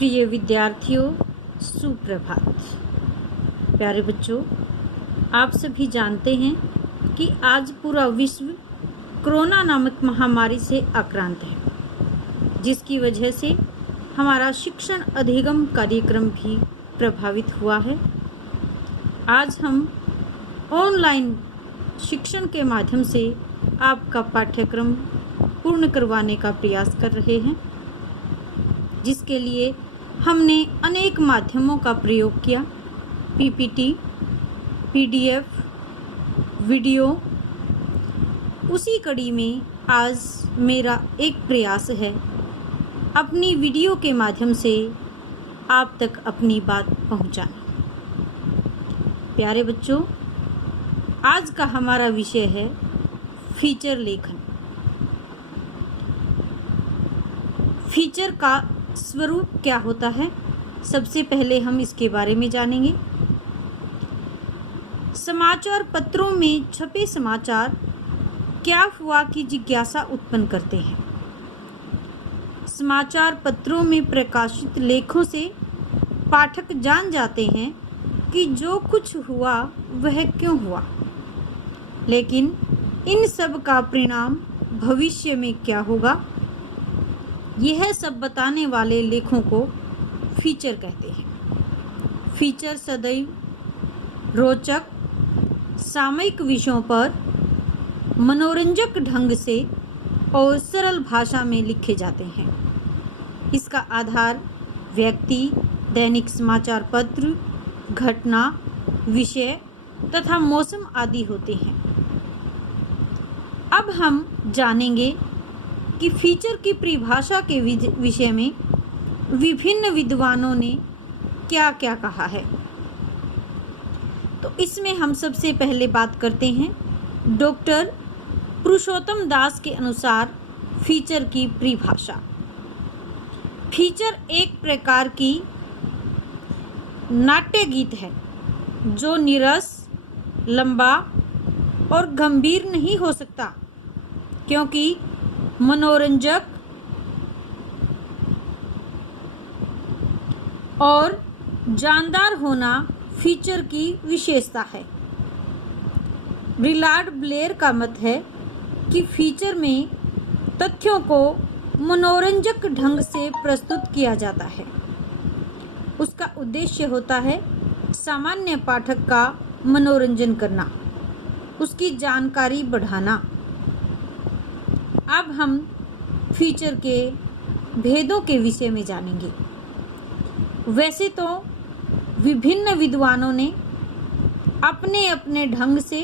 प्रिय विद्यार्थियों, सुप्रभात। प्यारे बच्चों, आप सभी जानते हैं कि आज पूरा विश्व कोरोना नामक महामारी से आक्रांत है, जिसकी वजह से हमारा शिक्षण अधिगम कार्यक्रम भी प्रभावित हुआ है। आज हम ऑनलाइन शिक्षण के माध्यम से आपका पाठ्यक्रम पूर्ण करवाने का प्रयास कर रहे हैं, जिसके लिए हमने अनेक माध्यमों का प्रयोग किया। PPT, PDF, video. उसी कड़ी में आज मेरा एक प्रयास है अपनी वीडियो के माध्यम से आप तक अपनी बात पहुंचाना। प्यारे बच्चों, आज का हमारा विषय है फीचर लेखन। फीचर का स्वरूप क्या होता है, सबसे पहले हम इसके बारे में जानेंगे। समाचार पत्रों में छपे समाचार क्या हुआ की जिज्ञासा उत्पन्न करते हैं। समाचार पत्रों में प्रकाशित लेखों से पाठक जान जाते हैं कि जो कुछ हुआ वह क्यों हुआ, लेकिन इन सब का परिणाम भविष्य में क्या होगा, यह सब बताने वाले लेखों को फीचर कहते हैं। फीचर सदैव रोचक, सामयिक विषयों पर मनोरंजक ढंग से और सरल भाषा में लिखे जाते हैं। इसका आधार व्यक्ति, दैनिक समाचार पत्र, घटना, विषय तथा मौसम आदि होते हैं। अब हम जानेंगे कि फीचर की परिभाषा के विषय में विभिन्न विद्वानों ने क्या क्या कहा है। तो इसमें हम सबसे पहले बात करते हैं डॉक्टर पुरुषोत्तम दास के अनुसार फीचर की परिभाषा। फीचर एक प्रकार की नाट्य गीत है जो नीरस, लंबा और गंभीर नहीं हो सकता, क्योंकि मनोरंजक और जानदार होना फीचर की विशेषता है। ब्रिलार्ड ब्लेयर का मत है कि फीचर में तथ्यों को मनोरंजक ढंग से प्रस्तुत किया जाता है। उसका उद्देश्य होता है सामान्य पाठक का मनोरंजन करना, उसकी जानकारी बढ़ाना। अब हम फीचर के भेदों के विषय में जानेंगे। वैसे तो विभिन्न विद्वानों ने अपने अपने ढंग से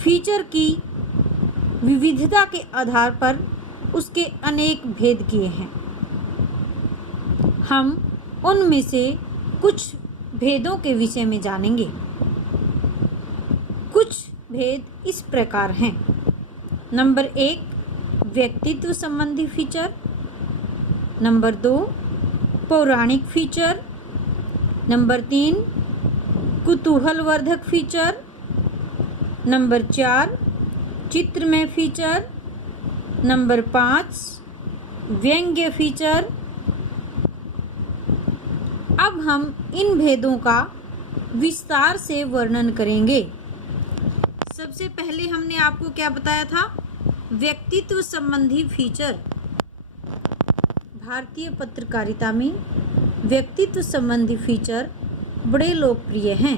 फीचर की विविधता के आधार पर उसके अनेक भेद किए हैं। हम उनमें से कुछ भेदों के विषय में जानेंगे। कुछ भेद इस प्रकार हैं। नंबर 1, व्यक्तित्व संबंधी फीचर। नंबर 2, पौराणिक फीचर। नंबर 3, कुतूहलवर्धक फीचर। नंबर 4, चित्रमय फीचर। नंबर 5, व्यंग्य फीचर। अब हम इन भेदों का विस्तार से वर्णन करेंगे। सबसे पहले हमने आपको क्या बताया था, व्यक्तित्व संबंधी फीचर। भारतीय पत्रकारिता में व्यक्तित्व संबंधी फीचर बड़े लोकप्रिय हैं।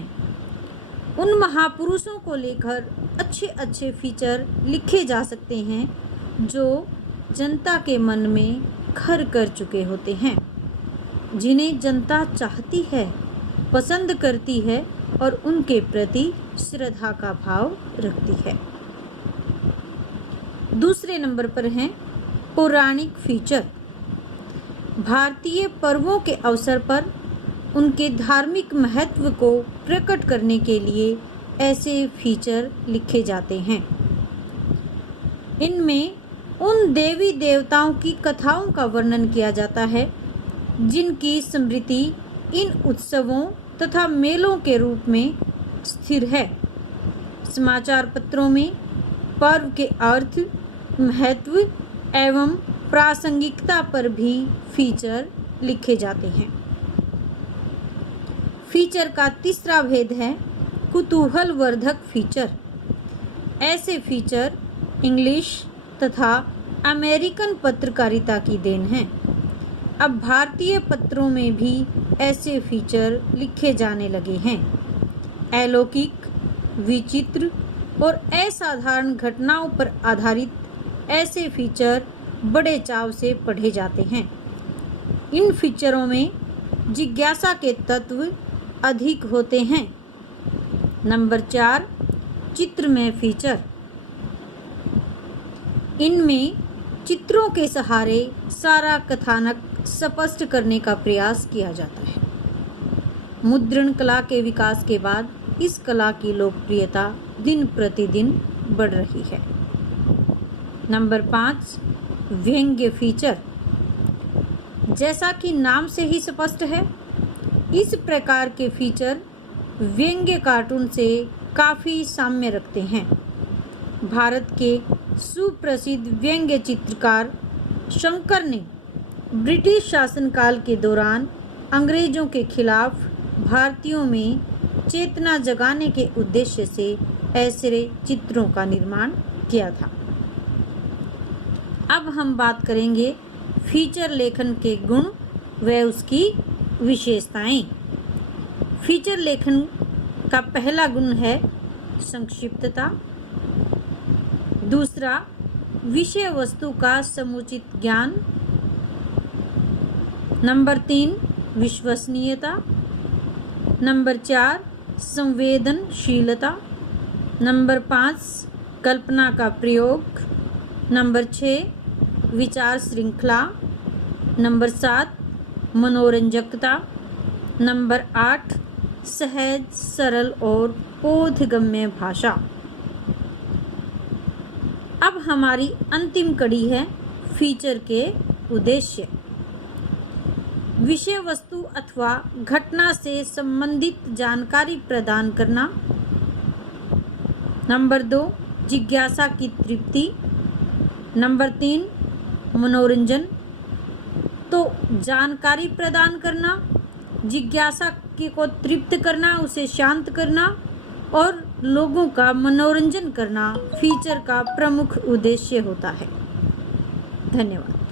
उन महापुरुषों को लेकर अच्छे अच्छे फीचर लिखे जा सकते हैं जो जनता के मन में घर कर चुके होते हैं, जिन्हें जनता चाहती है, पसंद करती है और उनके प्रति श्रद्धा का भाव रखती है। दूसरे नंबर पर हैं पौराणिक फीचर। भारतीय पर्वों के अवसर पर उनके धार्मिक महत्व को प्रकट करने के लिए ऐसे फीचर लिखे जाते हैं। इनमें उन देवी देवताओं की कथाओं का वर्णन किया जाता है जिनकी स्मृति इन उत्सवों तथा मेलों के रूप में स्थिर है। समाचार पत्रों में पर्व के अर्थ, महत्व एवं प्रासंगिकता पर भी फीचर लिखे जाते हैं। फीचर का तीसरा भेद है कुतूहलवर्धक फीचर। ऐसे फीचर इंग्लिश तथा अमेरिकन पत्रकारिता की देन है। अब भारतीय पत्रों में भी ऐसे फीचर लिखे जाने लगे हैं। अलौकिक, विचित्र और असाधारण घटनाओं पर आधारित ऐसे फीचर बड़े चाव से पढ़े जाते हैं। इन फीचरों में जिज्ञासा के तत्व अधिक होते हैं। नंबर 4, चित्रमय फीचर। इनमें चित्रों के सहारे सारा कथानक स्पष्ट करने का प्रयास किया जाता है। मुद्रण कला के विकास के बाद इस कला की लोकप्रियता दिन प्रतिदिन बढ़ रही है। नंबर 5, व्यंग्य फीचर। जैसा कि नाम से ही स्पष्ट है, इस प्रकार के फीचर व्यंग्य कार्टून से काफ़ी साम्य रखते हैं। भारत के सुप्रसिद्ध व्यंग्य चित्रकार शंकर ने ब्रिटिश शासनकाल के दौरान अंग्रेजों के खिलाफ भारतीयों में चेतना जगाने के उद्देश्य से ऐसे चित्रों का निर्माण किया था। अब हम बात करेंगे फीचर लेखन के गुण व उसकी विशेषताएं। फीचर लेखन का पहला गुण है संक्षिप्तता। दूसरा, विषय वस्तु का समुचित ज्ञान। नंबर 3, विश्वसनीयता। नंबर 4, संवेदनशीलता। नंबर 5, कल्पना का प्रयोग। नंबर 6, विचार श्रृंखला। नंबर 7, मनोरंजकता। नंबर 8, सहज, सरल और बोधगम्य भाषा। अब हमारी अंतिम कड़ी है फीचर के उद्देश्य। विषय वस्तु अथवा घटना से संबंधित जानकारी प्रदान करना। नंबर 2, जिज्ञासा की तृप्ति। नंबर 3, मनोरंजन। तो जानकारी प्रदान करना, जिज्ञासा को तृप्त करना, उसे शांत करना और लोगों का मनोरंजन करना फीचर का प्रमुख उद्देश्य होता है। धन्यवाद।